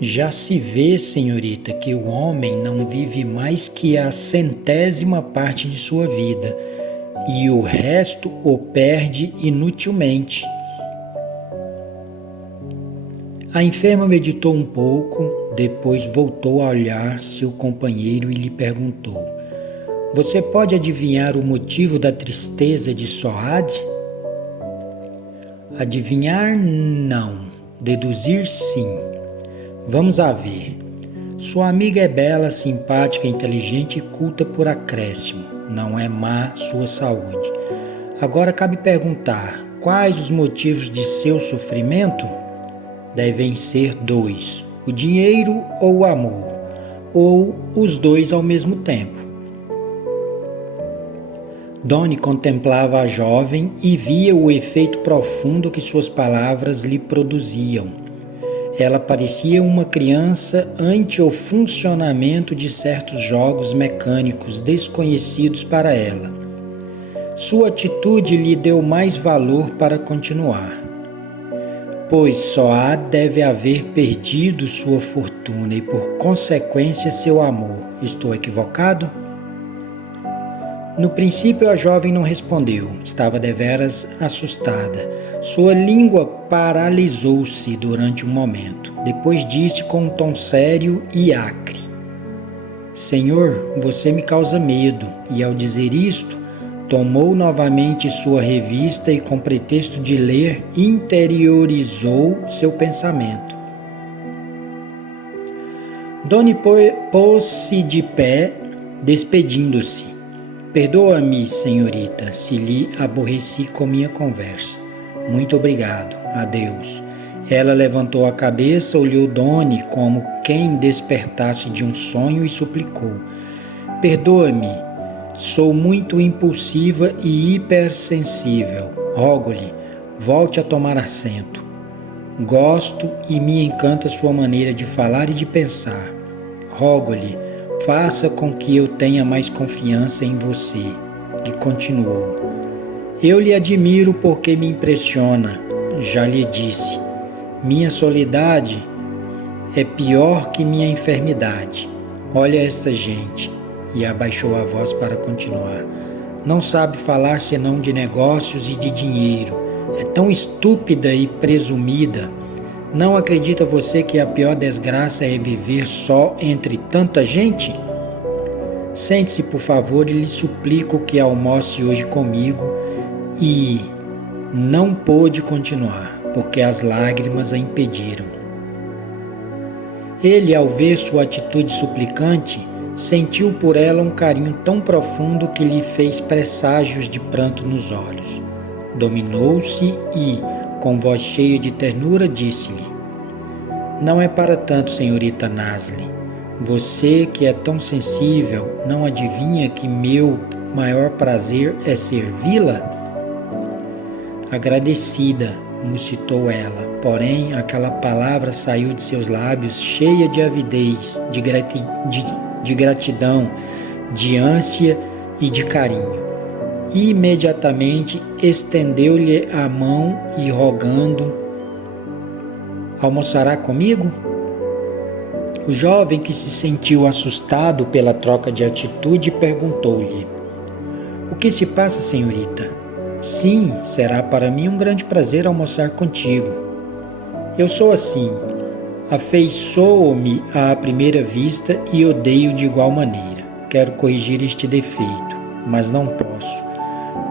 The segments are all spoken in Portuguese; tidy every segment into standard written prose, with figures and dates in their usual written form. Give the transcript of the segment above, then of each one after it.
Já se vê, senhorita, que o homem não vive mais que a 100ª parte de sua vida, e o resto o perde inutilmente. A enferma meditou um pouco, depois voltou a olhar seu companheiro e lhe perguntou: Você pode adivinhar o motivo da tristeza de Soad? Adivinhar, não. Deduzir, sim. Vamos a ver. Sua amiga é bela, simpática, inteligente e culta por acréscimo. Não é má sua saúde. Agora cabe perguntar: quais os motivos de seu sofrimento? Devem ser 2: o dinheiro ou o amor, ou os dois ao mesmo tempo. Donnie contemplava a jovem e via o efeito profundo que suas palavras lhe produziam. Ela parecia uma criança ante o funcionamento de certos jogos mecânicos desconhecidos para ela. Sua atitude lhe deu mais valor para continuar. Pois Soad deve haver perdido sua fortuna e, por consequência, seu amor. Estou equivocado? No princípio, a jovem não respondeu. Estava deveras assustada. Sua língua paralisou-se durante um momento. Depois disse com um tom sério e acre: Senhor, você me causa medo. E ao dizer isto, tomou novamente sua revista e, com pretexto de ler, interiorizou seu pensamento. Donnie pôs-se de pé, despedindo-se. Perdoa-me, senhorita, se lhe aborreci com minha conversa. Muito obrigado. Adeus. Ela levantou a cabeça, olhou Donnie como quem despertasse de um sonho e suplicou: Perdoa-me. Sou muito impulsiva e hipersensível. Rogo-lhe, volte a tomar assento. Gosto e me encanta sua maneira de falar e de pensar. Rogo-lhe, faça com que eu tenha mais confiança em você. E continuou: Eu lhe admiro porque me impressiona. Já lhe disse, minha soledade é pior que minha enfermidade. Olha esta gente. E abaixou a voz para continuar. Não sabe falar senão de negócios e de dinheiro. É tão estúpida e presumida. Não acredita você que a pior desgraça é viver só entre tanta gente? Sente-se, por favor, e lhe suplico que almoce hoje comigo. E não pôde continuar, porque as lágrimas a impediram. Ele, ao ver sua atitude suplicante, sentiu por ela um carinho tão profundo que lhe fez presságios de pranto nos olhos. Dominou-se e, com voz cheia de ternura, disse-lhe: Não é para tanto, senhorita Nasli. Você, que é tão sensível, não adivinha que meu maior prazer é servi-la? Agradecida, muscitou ela, porém aquela palavra saiu de seus lábios cheia de avidez, de gratidão, de ânsia e de carinho. E imediatamente estendeu-lhe a mão e, rogando: Almoçará comigo? O jovem, que se sentiu assustado pela troca de atitude, perguntou-lhe: O que se passa, senhorita? Sim, será para mim um grande prazer almoçar contigo. Eu sou assim. Afeiçoo-me à primeira vista e odeio de igual maneira. Quero corrigir este defeito, mas não posso.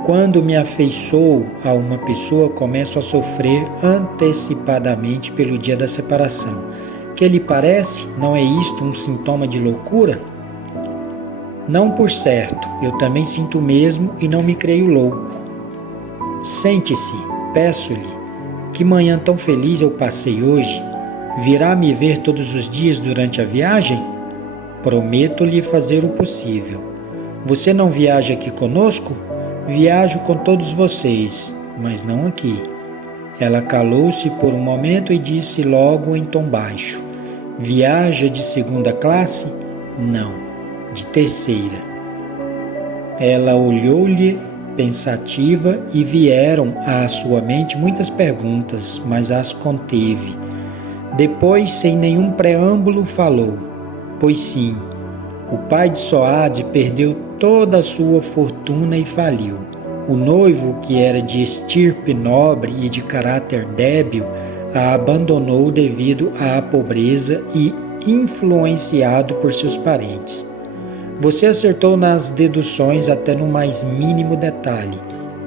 Quando me afeiçoo a uma pessoa, começo a sofrer antecipadamente pelo dia da separação. Que lhe parece? Não é isto um sintoma de loucura? Não, por certo, eu também sinto o mesmo e não me creio louco. Sente-se, peço-lhe. Que manhã tão feliz eu passei hoje. Virá me ver todos os dias durante a viagem? Prometo-lhe fazer o possível. Você não viaja aqui conosco? Viajo com todos vocês, mas não aqui. Ela calou-se por um momento e disse logo em tom baixo: Viaja de segunda classe? Não, de terceira. Ela olhou-lhe pensativa e vieram à sua mente muitas perguntas, mas as conteve. Depois, sem nenhum preâmbulo, falou: pois sim, o pai de Soade perdeu toda a sua fortuna e faliu. O noivo, que era de estirpe nobre e de caráter débil, a abandonou devido à pobreza e influenciado por seus parentes. Você acertou nas deduções até no mais mínimo detalhe.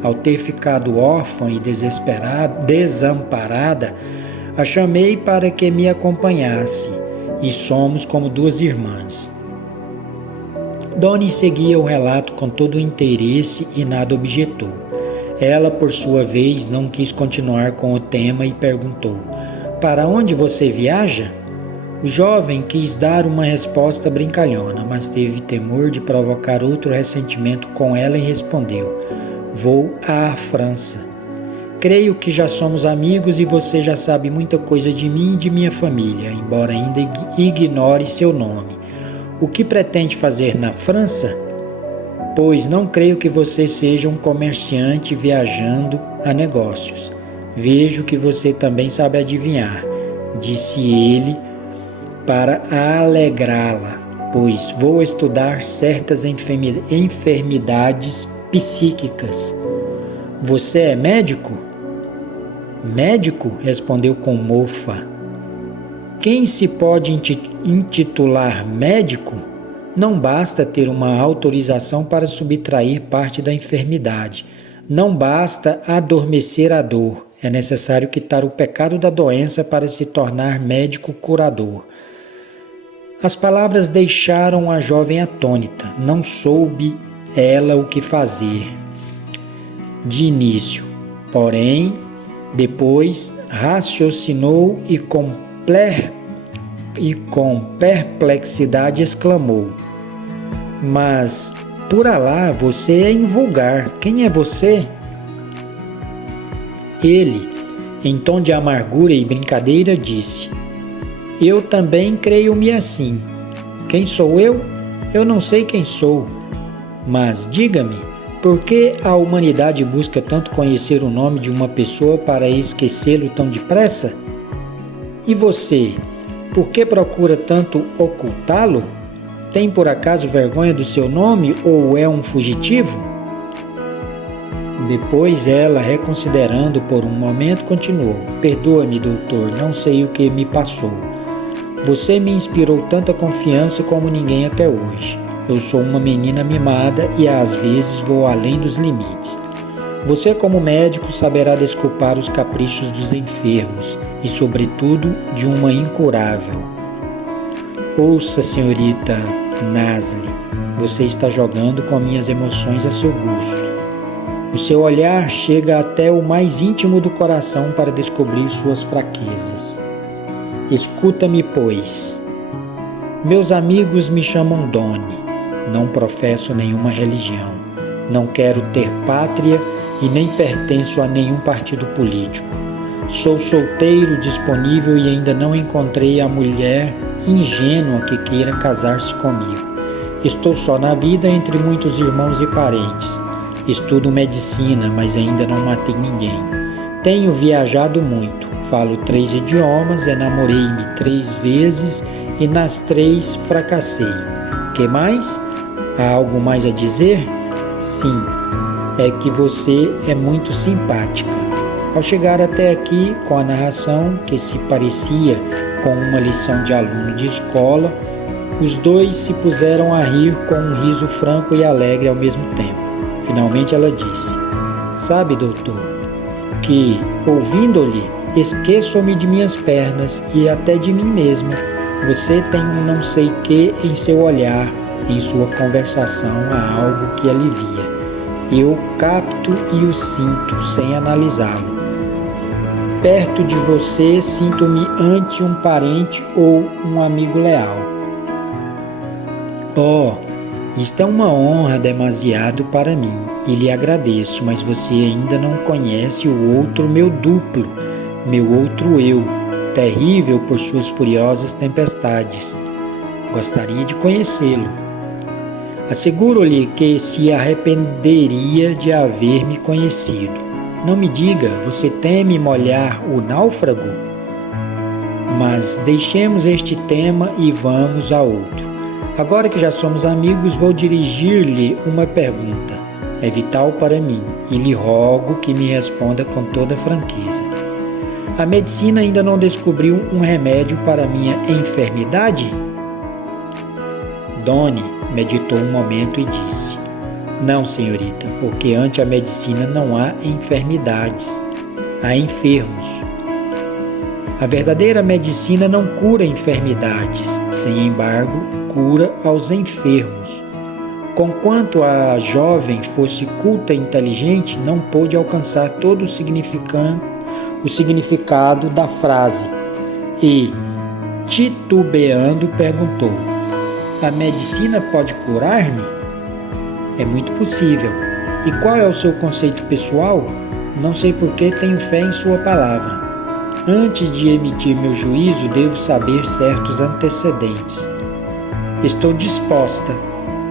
Ao ter ficado órfã e desamparada, a chamei para que me acompanhasse, e somos como duas irmãs. Doni seguia o relato com todo o interesse e nada objetou. Ela, por sua vez, não quis continuar com o tema e perguntou: para onde você viaja? O jovem quis dar uma resposta brincalhona, mas teve temor de provocar outro ressentimento com ela e respondeu: vou à França. Creio que já somos amigos e você já sabe muita coisa de mim e de minha família, embora ainda ignore seu nome. O que pretende fazer na França? Pois não creio que você seja um comerciante viajando a negócios. Vejo que você também sabe adivinhar, disse ele para alegrá-la, pois vou estudar certas enfermidades psíquicas. Você é médico? Médico? Respondeu com mofa. Quem se pode intitular médico? Não basta ter uma autorização para subtrair parte da enfermidade. Não basta adormecer a dor. É necessário quitar o pecado da doença para se tornar médico curador. As palavras deixaram a jovem atônita. Não soube ela o que fazer de início. Porém, depois raciocinou e com perplexidade exclamou: mas, por Alá, você é invulgar. Quem é você? Ele, em tom de amargura e brincadeira, disse: eu também creio-me assim. Quem sou eu? Eu não sei quem sou. Mas diga-me, por que a humanidade busca tanto conhecer o nome de uma pessoa para esquecê-lo tão depressa? E você, por que procura tanto ocultá-lo? Tem por acaso vergonha do seu nome ou é um fugitivo? Depois ela, reconsiderando por um momento, continuou: perdoa-me, doutor, não sei o que me passou. Você me inspirou tanta confiança como ninguém até hoje. Eu sou uma menina mimada e às vezes vou além dos limites. Você, como médico, saberá desculpar os caprichos dos enfermos e, sobretudo, de uma incurável. Ouça, senhorita Nasli, você está jogando com minhas emoções a seu gosto. O seu olhar chega até o mais íntimo do coração para descobrir suas fraquezas. Escuta-me, pois. Meus amigos me chamam Doni. Não professo nenhuma religião. Não quero ter pátria e nem pertenço a nenhum partido político. Sou solteiro, disponível e ainda não encontrei a mulher ingênua que queira casar-se comigo. Estou só na vida entre muitos irmãos e parentes. Estudo medicina, mas ainda não matei ninguém. Tenho viajado muito. Falo 3 idiomas, enamorei-me 3 vezes e nas 3 fracassei. Que mais? Há algo mais a dizer? Sim, é que você é muito simpática. Ao chegar até aqui, com a narração, que se parecia com uma lição de aluno de escola, os dois se puseram a rir com um riso franco e alegre ao mesmo tempo. Finalmente ela disse: sabe, doutor, que, ouvindo-lhe, esqueço-me de minhas pernas e até de mim mesma. Você tem um não sei que em seu olhar, em sua conversação há algo que alivia. Eu capto e o sinto sem analisá-lo. Perto de você sinto-me ante um parente ou um amigo leal. Oh, isto é uma honra demasiado para mim e lhe agradeço, mas você ainda não conhece o outro meu duplo, meu outro eu, terrível por suas furiosas tempestades. Gostaria de conhecê-lo. Asseguro-lhe que se arrependeria de haver me conhecido. Não me diga, você teme molhar o náufrago? Mas deixemos este tema e vamos a outro. Agora que já somos amigos, vou dirigir-lhe uma pergunta. É vital para mim e lhe rogo que me responda com toda franqueza. A medicina ainda não descobriu um remédio para minha enfermidade? Doni meditou um momento e disse: Não, senhorita, porque ante a medicina não há enfermidades, há enfermos. A verdadeira medicina não cura enfermidades, sem embargo, cura aos enfermos. Conquanto a jovem fosse culta e inteligente, não pôde alcançar todo o significado da frase e, titubeando, perguntou: A medicina pode curar-me? É muito possível. E qual é o seu conceito pessoal? Não sei por que tenho fé em sua palavra. Antes de emitir meu juízo, devo saber certos antecedentes. Estou disposta.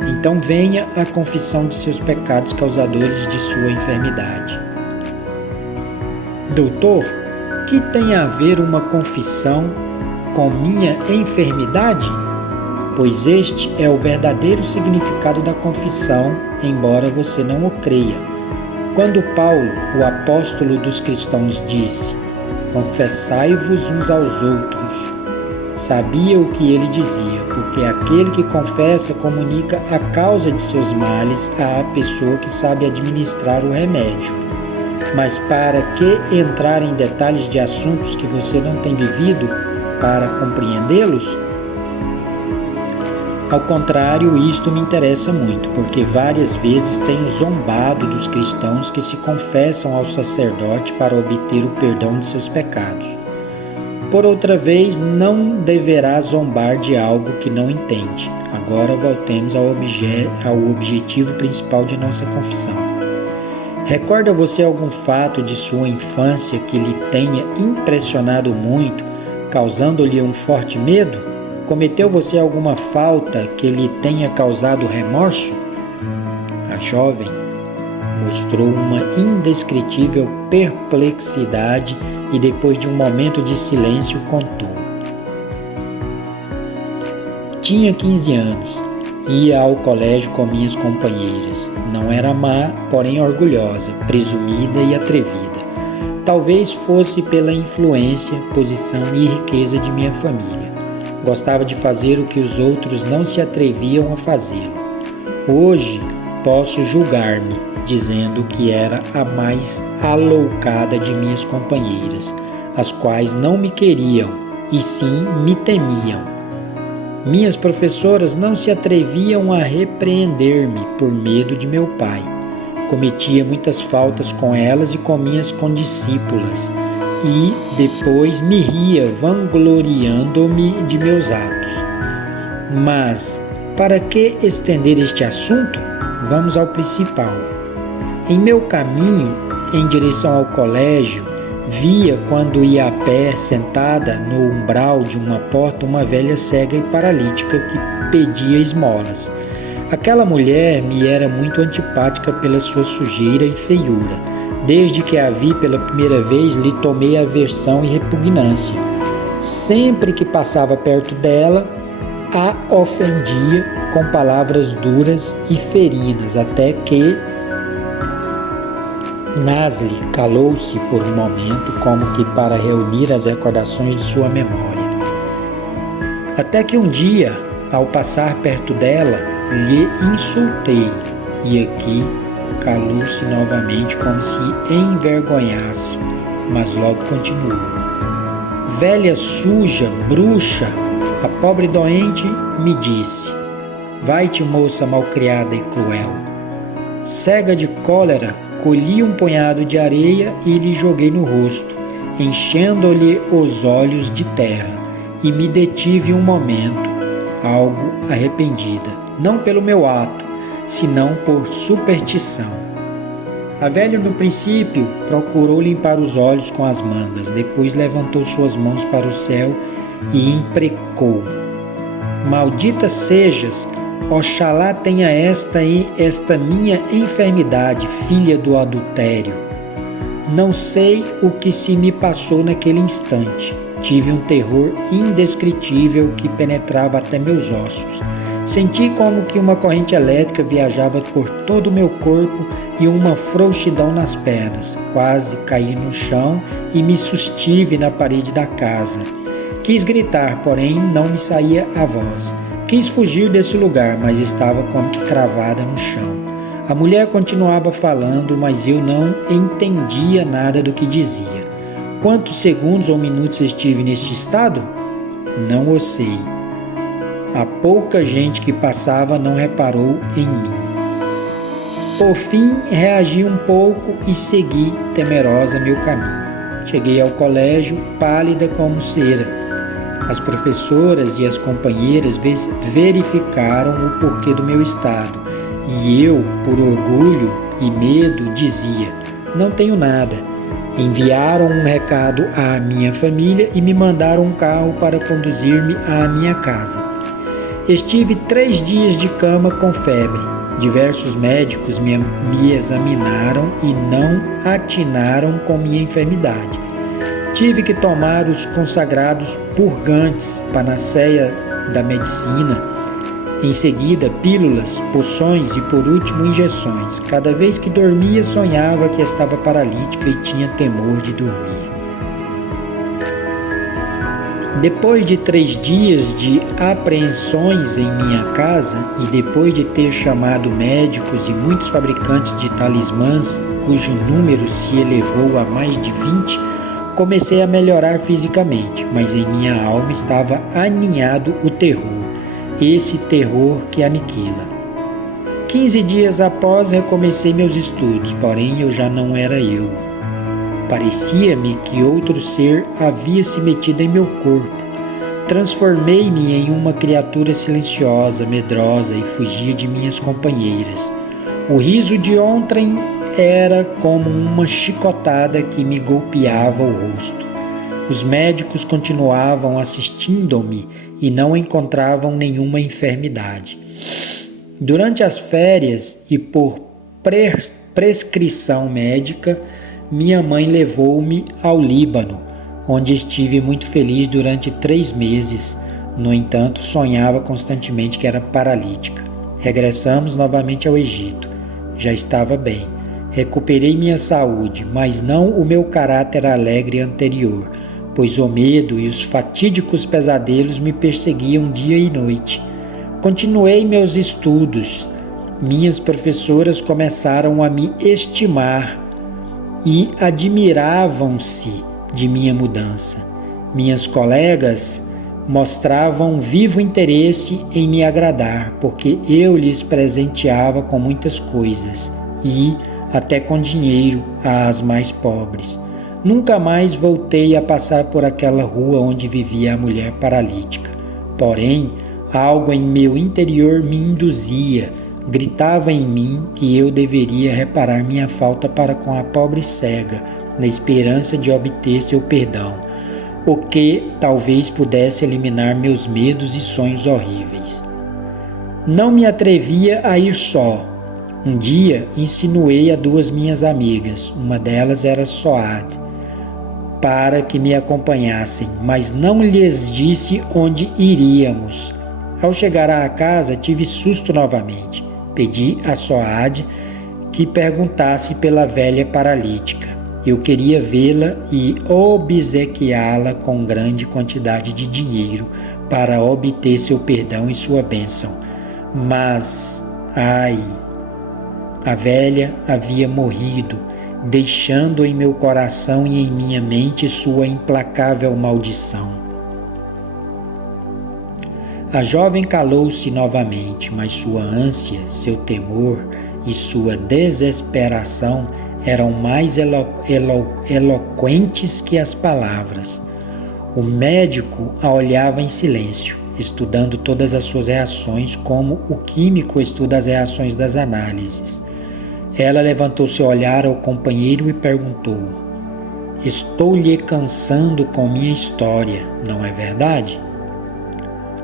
Então venha a confissão de seus pecados causadores de sua enfermidade. Doutor, que tem a ver uma confissão com minha enfermidade? Pois este é o verdadeiro significado da confissão, embora você não o creia. Quando Paulo, o apóstolo dos cristãos, disse: Confessai-vos uns aos outros, sabia o que ele dizia, porque aquele que confessa comunica a causa de seus males à pessoa que sabe administrar o remédio. Mas para que entrar em detalhes de assuntos que você não tem vivido para compreendê-los? Ao contrário, isto me interessa muito, porque várias vezes tenho zombado dos cristãos que se confessam ao sacerdote para obter o perdão de seus pecados. Por outra vez, não deverá zombar de algo que não entende. Agora voltemos ao objetivo principal de nossa confissão. Recorda você algum fato de sua infância que lhe tenha impressionado muito, causando-lhe um forte medo? Cometeu você alguma falta que lhe tenha causado remorso? A jovem mostrou uma indescritível perplexidade e depois de um momento de silêncio contou. Tinha 15 anos, ia ao colégio com minhas companheiras. Não era má, porém orgulhosa, presumida e atrevida. Talvez fosse pela influência, posição e riqueza de minha família. Gostava de fazer o que os outros não se atreviam a fazê-lo. Hoje posso julgar-me, dizendo que era a mais aloucada de minhas companheiras, as quais não me queriam e sim me temiam. Minhas professoras não se atreviam a repreender-me por medo de meu pai. Cometia muitas faltas com elas e com minhas condiscípulas, e depois me ria vangloriando-me de meus atos. Mas, para que estender este assunto? Vamos ao principal. Em meu caminho, em direção ao colégio, via, quando ia a pé, sentada no umbral de uma porta, uma velha cega e paralítica que pedia esmolas. Aquela mulher me era muito antipática pela sua sujeira e feiura. Desde que a vi pela primeira vez, lhe tomei aversão e repugnância. Sempre que passava perto dela, a ofendia com palavras duras e ferinas, até que Nasli calou-se por um momento, como que para reunir as recordações de sua memória. Até que um dia, ao passar perto dela, lhe insultei, e aqui calou-se novamente como se envergonhasse, mas logo continuou. Velha suja, bruxa, a pobre doente me disse: Vai-te, moça malcriada e cruel. Cega de cólera, colhi um punhado de areia e lhe joguei no rosto, enchendo-lhe os olhos de terra, e me detive um momento, algo arrependida, não pelo meu ato, senão por superstição. A velha, no princípio, procurou limpar os olhos com as mangas, depois levantou suas mãos para o céu e imprecou: Maldita sejas, oxalá tenha esta minha enfermidade, filha do adultério. Não sei o que se me passou naquele instante. tive um terror indescritível que penetrava até meus ossos. Senti como que uma corrente elétrica viajava por todo o meu corpo e uma frouxidão nas pernas. Quase caí no chão e me sustive na parede da casa. Quis gritar, porém não me saía a voz. Quis fugir desse lugar, mas estava como que cravada no chão. A mulher continuava falando, mas eu não entendia nada do que dizia. Quantos segundos ou minutos estive neste estado? Não o sei. A pouca gente que passava não reparou em mim. Por fim, reagi um pouco e segui temerosa meu caminho. Cheguei ao colégio, pálida como cera. As professoras e as companheiras verificaram o porquê do meu estado. E eu, por orgulho e medo, dizia: não tenho nada. Enviaram um recado à minha família e me mandaram um carro para conduzir-me à minha casa. Estive 3 dias de cama com febre. Diversos médicos me examinaram e não atinaram com minha enfermidade. Tive que tomar os consagrados purgantes, panaceia da medicina, em seguida pílulas, poções e por último injeções. Cada vez que dormia sonhava que estava paralítica e tinha temor de dormir. Depois de 3 dias de apreensões em minha casa e depois de ter chamado médicos e muitos fabricantes de talismãs, cujo número se elevou a mais de 20, comecei a melhorar fisicamente, mas em minha alma estava aninhado o terror, esse terror que aniquila. 15 dias após recomecei meus estudos, porém eu já não era eu. Parecia-me que outro ser havia se metido em meu corpo. Transformei-me em uma criatura silenciosa, medrosa e fugia de minhas companheiras. O riso de ontem era como uma chicotada que me golpeava o rosto. Os médicos continuavam assistindo-me e não encontravam nenhuma enfermidade. Durante as férias e por prescrição médica, minha mãe levou-me ao Líbano, onde estive muito feliz durante 3 meses. No entanto, sonhava constantemente que era paralítica. Regressamos novamente ao Egito. Já estava bem. Recuperei minha saúde, mas não o meu caráter alegre anterior, pois o medo e os fatídicos pesadelos me perseguiam dia e noite. Continuei meus estudos. Minhas professoras começaram a me estimar e admiravam-se de minha mudança. Minhas colegas mostravam vivo interesse em me agradar, porque eu lhes presenteava com muitas coisas e até com dinheiro às mais pobres. Nunca mais voltei a passar por aquela rua onde vivia a mulher paralítica. Porém, algo em meu interior me induzia, gritava em mim que eu deveria reparar minha falta para com a pobre cega, na esperança de obter seu perdão, o que talvez pudesse eliminar meus medos e sonhos horríveis. Não me atrevia a ir só. Um dia insinuei a 2 minhas amigas, uma delas era Soad, para que me acompanhassem, mas não lhes disse onde iríamos. Ao chegar à casa, tive susto novamente. Pedi a Soad que perguntasse pela velha paralítica. Eu queria vê-la e obsequiá-la com grande quantidade de dinheiro para obter seu perdão e sua bênção. Mas, a velha havia morrido, deixando em meu coração e em minha mente sua implacável maldição. A jovem calou-se novamente, mas sua ânsia, seu temor e sua desesperação eram mais eloquentes que as palavras. O médico a olhava em silêncio, estudando todas as suas reações, como o químico estuda as reações das análises. Ela levantou seu olhar ao companheiro e perguntou: "Estou lhe cansando com minha história, não é verdade?"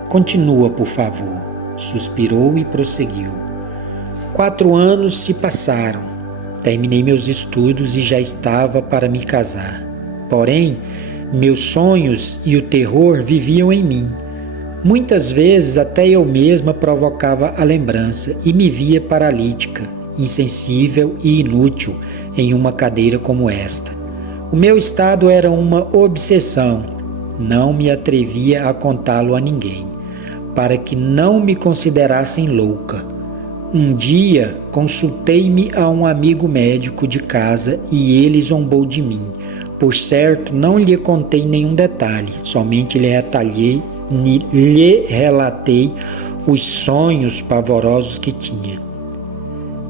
"Continua, por favor", suspirou e prosseguiu. 4 anos se passaram. Terminei meus estudos e já estava para me casar. Porém, Meus sonhos e o terror viviam em mim. Muitas vezes até eu mesma provocava a lembrança e me via paralítica, insensível e inútil em uma cadeira como esta. O meu estado era uma obsessão. Não me atrevia a contá-lo a ninguém, para que não me considerassem louca. Um dia consultei-me a um amigo médico de casa e ele zombou de mim. Por certo, não lhe contei nenhum detalhe, somente lhe relatei os sonhos pavorosos que tinha.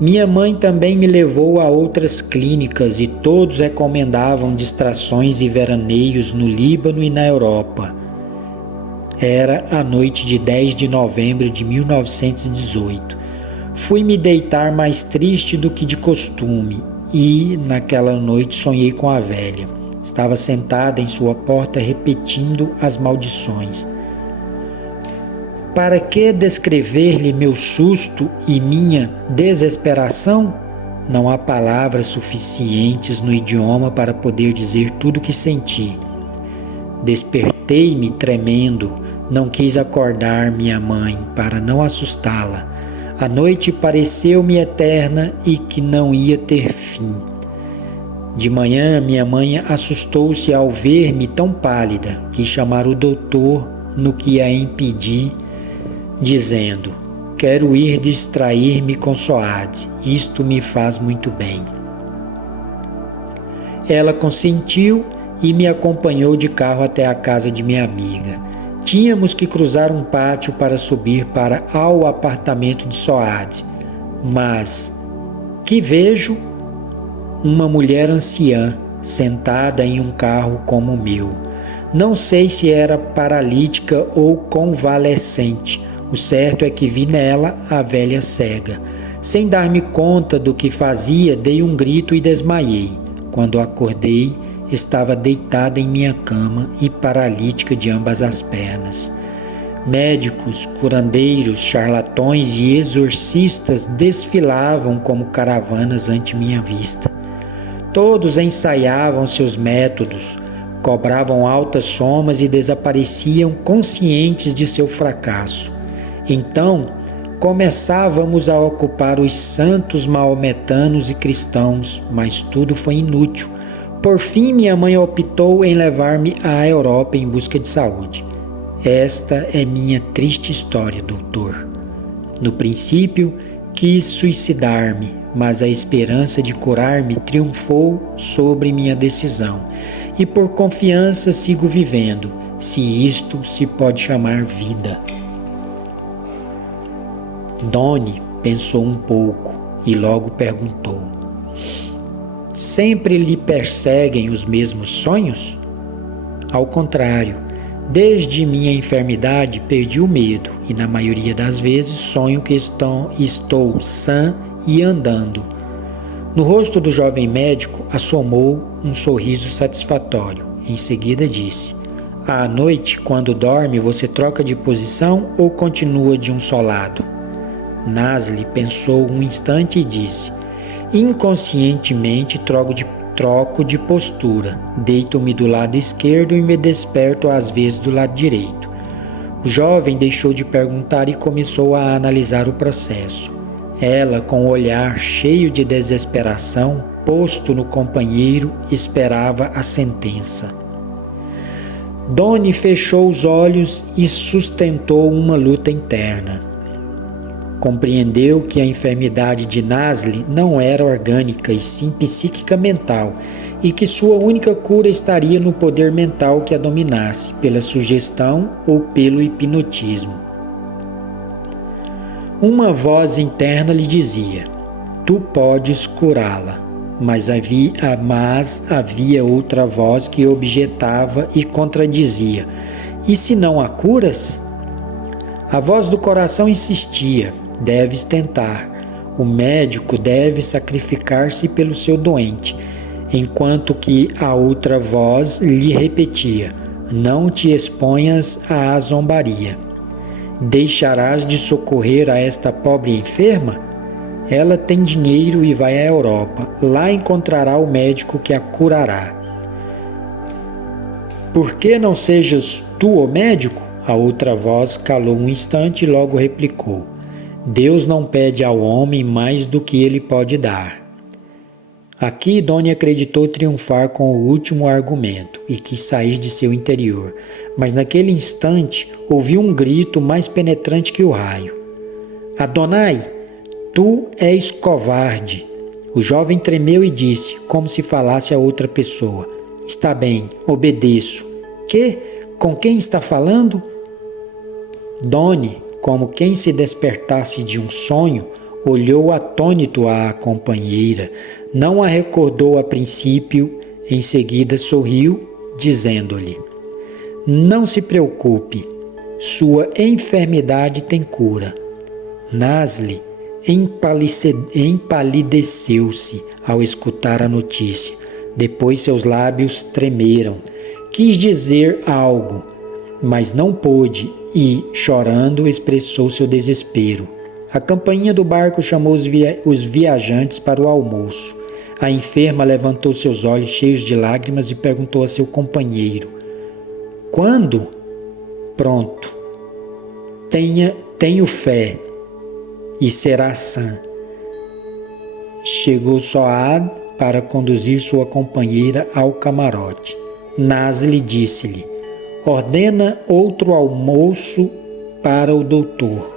Minha mãe também me levou a outras clínicas e todos recomendavam distrações e veraneios no Líbano e na Europa. Era a noite de 10 de novembro de 1918. Fui me deitar mais triste do que de costume e, naquela noite, sonhei com a velha. Estava sentada em sua porta repetindo as maldições. Para que descrever-lhe meu susto e minha desesperação? Não há palavras suficientes no idioma para poder dizer tudo o que senti. Despertei-me tremendo, não quis acordar minha mãe para não assustá-la. A noite pareceu-me eterna e que não ia ter fim. De manhã, minha mãe assustou-se ao ver-me tão pálida, quis chamar o doutor, no que a impedi, dizendo: quero ir distrair-me com Soade, isto me faz muito bem. Ela consentiu e me acompanhou de carro até a casa de minha amiga. Tínhamos que cruzar um pátio para subir ao apartamento de Soade, mas que vejo uma mulher anciã sentada em um carro como o meu. Não sei se era paralítica ou convalescente. O certo é que vi nela a velha cega. Sem dar-me conta do que fazia, dei um grito e desmaiei. Quando acordei, estava deitada em minha cama e paralítica de ambas as pernas. Médicos, curandeiros, charlatões e exorcistas desfilavam como caravanas ante minha vista. Todos ensaiavam seus métodos, cobravam altas somas e desapareciam conscientes de seu fracasso. Então, começávamos a ocupar os santos maometanos e cristãos, mas tudo foi inútil. Por fim, minha mãe optou em levar-me à Europa em busca de saúde. Esta é minha triste história, doutor. No princípio, quis suicidar-me, mas a esperança de curar-me triunfou sobre minha decisão. E por confiança sigo vivendo, se isto se pode chamar vida. Doni pensou um pouco e logo perguntou: sempre lhe perseguem os mesmos sonhos? Ao contrário, desde minha enfermidade perdi o medo e na maioria das vezes sonho que estou sã e andando. No rosto do jovem médico assomou um sorriso satisfatório. Em seguida disse: à noite, quando dorme, você troca de posição ou continua de um só lado? Nasli pensou um instante e disse: inconscientemente troco de postura, deito-me do lado esquerdo e me desperto às vezes do lado direito. O jovem deixou de perguntar e começou a analisar o processo. Ela, com o olhar cheio de desesperação, posto no companheiro, esperava a sentença. Doni fechou os olhos e sustentou uma luta interna. Compreendeu que a enfermidade de Nasli não era orgânica e sim psíquica mental e que sua única cura estaria no poder mental que a dominasse, pela sugestão ou pelo hipnotismo. Uma voz interna lhe dizia: tu podes curá-la, mas havia outra voz que objetava e contradizia: e se não a curas? A voz do coração insistia: deves tentar. O médico deve sacrificar-se pelo seu doente, enquanto que a outra voz lhe repetia: não te exponhas à zombaria. Deixarás de socorrer a esta pobre enferma? Ela tem dinheiro e vai à Europa. Lá encontrará o médico que a curará. Por que não sejas tu o médico? A outra voz calou um instante e logo replicou: Deus não pede ao homem mais do que ele pode dar. Aqui Doni acreditou triunfar com o último argumento e quis sair de seu interior, mas naquele instante ouviu um grito mais penetrante que o raio. Adonai, tu és covarde. O jovem tremeu e disse, como se falasse a outra pessoa: Está bem, obedeço. Que? Com quem está falando? Doni, como quem se despertasse de um sonho, olhou atônito à companheira, não a recordou a princípio, em seguida sorriu, dizendo-lhe: Não se preocupe, sua enfermidade tem cura. Nasli empalideceu-se ao escutar a notícia. Depois seus lábios tremeram. Quis dizer algo, mas não pôde e, chorando, expressou seu desespero. A campainha do barco chamou os viajantes para o almoço. A enferma levantou seus olhos cheios de lágrimas e perguntou a seu companheiro: Quando? Pronto. Tenho fé e será sã. Chegou Soad para conduzir sua companheira ao camarote. Nasli disse-lhe: Ordena outro almoço para o doutor.